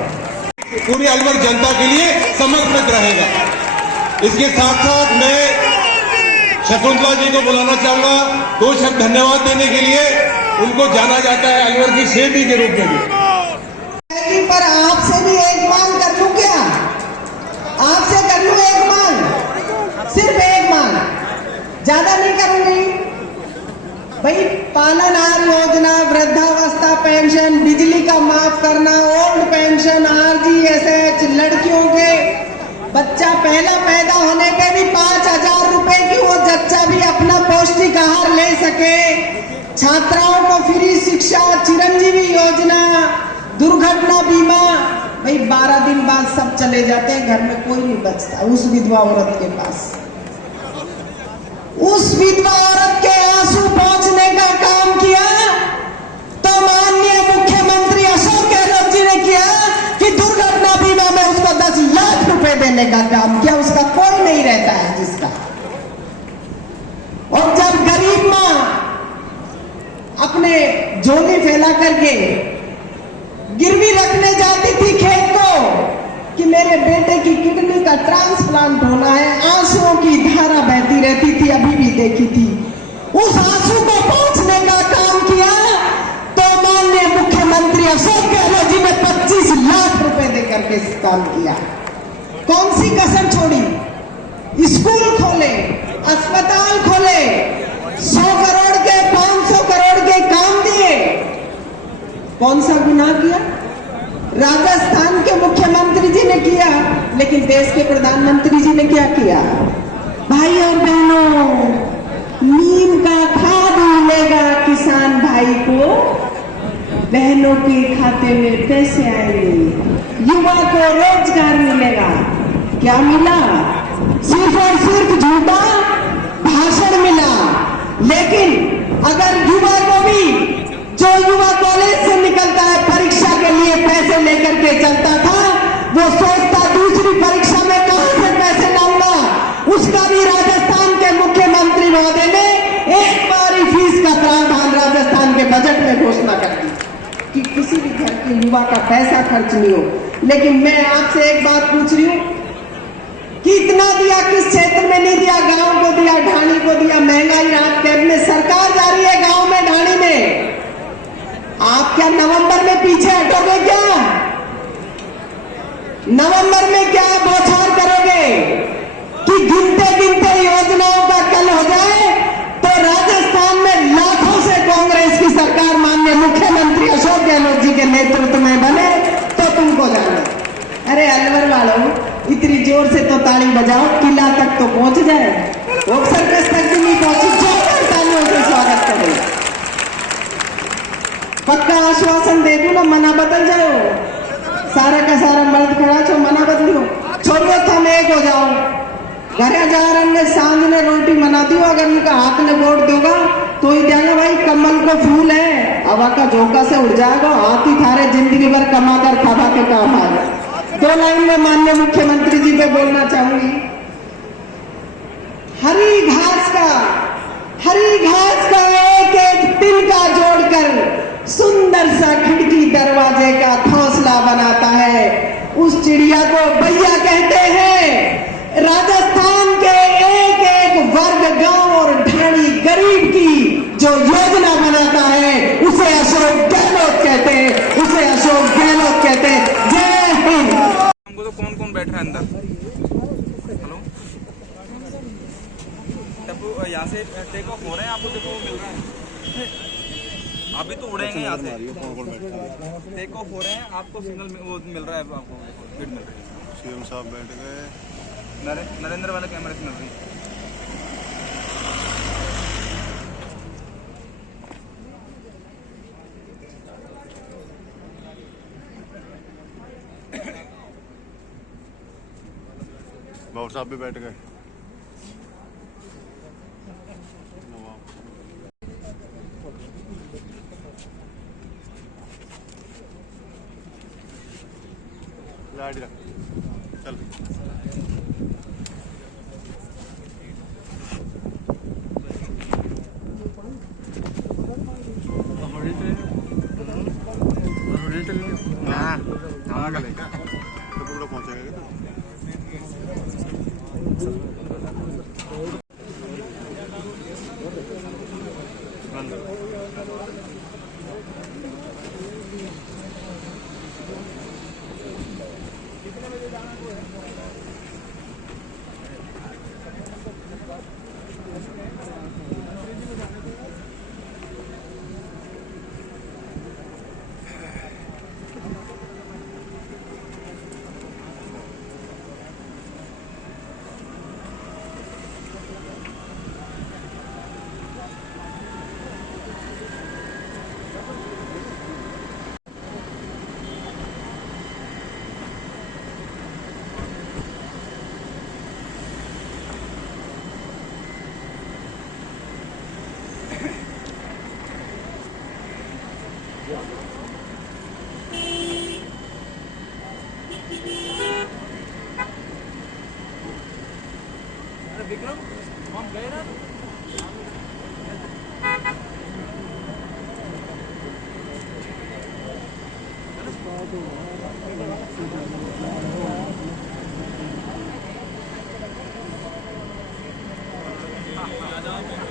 पूरी अलवर जनता के लिए समर्पित रहेगा। इसके साथ साथ मैं शकुंतला जी को बुलाना चाहूंगा 2 शब्द धन्यवाद देने के लिए। उनको जाना जाता है अलवर की शेरनी के रूप में भी। पर आपसे भी एक मांग कर लूं क्या? आपसे कर लूं एक मांग, सिर्फ एक मांग, ज्यादा नहीं करूंगी भाई। पालनहार योजना, वृद्धावस्था पेंशन, बिजली का माफ करना, ओल्ड पेंशन, RGSH, लड़कियों के बच्चा पहला पैदा होने पे भी 5,000 रुपए की वो बच्चा भी अपना पौष्टिक आहार ले सके। छात्राओं को फ्री शिक्षा, चिरंजीवी योजना, दुर्घटना बीमा। भाई 12 दिन बाद सब चले जाते हैं, घर में कोई नहीं बचता उस विधवा औरत के पास। उस विधवा औरत के आंसू पहुंचने का काम किया तो माननीय मुख्यमंत्री अशोक गहलोत जी ने किया कि दुर्घटना बीमा में उसको 10 लाख रुपए देने का काम किया। उसका कोई नहीं रहता है जिसका। और जब गरीब मां अपने झोली फैला करके गिरवी रखने जाती थी खेत को कि मेरे बेटे की किडनी का ट्रांसप्लांट होना है, आंसुओं की धारा बहती रहती थी, अभी भी देखी थी। उस आंसू को पहुंचने का काम किया तो माननीय मुख्यमंत्री अशोक गहलोत जी ने 25 लाख रुपए देकर के काम किया। कौन सी कसर छोड़ी? स्कूल खोले, अस्पताल खोले, 100 करोड़ के 500 करोड़ के काम दिए। कौन सा गुनाह किया? राजस्थान के मुख्यमंत्री जी ने किया, लेकिन देश के प्रधानमंत्री जी ने क्या किया? भाई और बहनों, नीम का खाद मिलेगा किसान भाई को, बहनों के खाते में पैसे आएंगे, युवा को रोजगार मिलेगा। क्या मिला? सिर्फ और सिर्फ झूठा भाषण मिला। लेकिन अगर युवा को भी, जो युवा कॉलेज से निकलता है परीक्षा के लिए पैसे लेकर के चलता था, वो सोचता दूसरी परीक्षा में कहां से पैसे लाऊंगा। उसका भी राजस्थान के मुख्यमंत्री महोदय ने एक बार ही फीस का प्रावधान राजस्थान के बजट में घोषणा कर दी कि किसी भी घर के युवा का पैसा खर्च नहीं हो। लेकिन मैं आपसे एक बात पूछ रही हूं, कितना दिया, किस क्षेत्र में नहीं दिया? गांव को दिया, ढाणी को दिया। महंगाई राहत कैंप में सरकार जा रही है गांव में, ढाणी में। आप क्या नवंबर में पीछे हटोगे? क्या नवंबर में क्या बौछार करोगे कि गिनते गिनते योजनाओं का कल हो जाए तो राजस्थान में लाखों से कांग्रेस की सरकार माननीय मुख्यमंत्री अशोक गहलोत जी के नेतृत्व में बने तो तुमको जाना। अरे अलवर वालों, इतनी जोर से तो ताली बजाओ, किला तक तो पहुंच जाए। लोक सर्कस तक भी नहीं पहुंची, जोरदार तालियों से स्वागत करें। पक्का आश्वासन दे दूं ना, मना बदल जाओ। सारा का सारा मर्द खड़ा छो, मना बदलो, छोड़ो थम एक हो जाओ। घर जा रहे सांझ ने रोटी मना दी, अगर उनका हाथ ने वोट दोगा तो ही देगा। भाई कमल को फूल है, हवा का झोंका से उड़ जाएगा, हाथ ही थारे जिंदगी भर कमा कर खावा के काम आएगा। 2 लाइन में माननीय मुख्यमंत्री जी पे बोलना चाहूंगी। हरी घास का एक एक तिनका जोड़कर सुंदर सा खिड़की दरवाजे का घोंसला बनाता है। उस चिड़िया को बैया कहते हैं। राजस्थान के एक एक वर्ग, गांव और ढाणी गरीब की जो योजना बनाता है उसे अशोक गहलोत कहते हैं, उसे अशोक गहलोत कहते हैं। जय हिंद। हमको तो कौन कौन बैठ रहा है अंदर? हेलो, तब यहाँ से टेक ऑफ हो रहे हैं, आपको देखो मिल रहा है। अभी तो उड़ेंगे यहाँ से, टेक ऑफ हो रहे हैं, आपको सिग्नल वो मिल रहा है, आपको फीड मिल रही है। सीएम साहब बैठ गए, नरेंद्र वाले कैमरे से मिल रही है। बाबू साहब भी बैठ गए। चल आ जाओ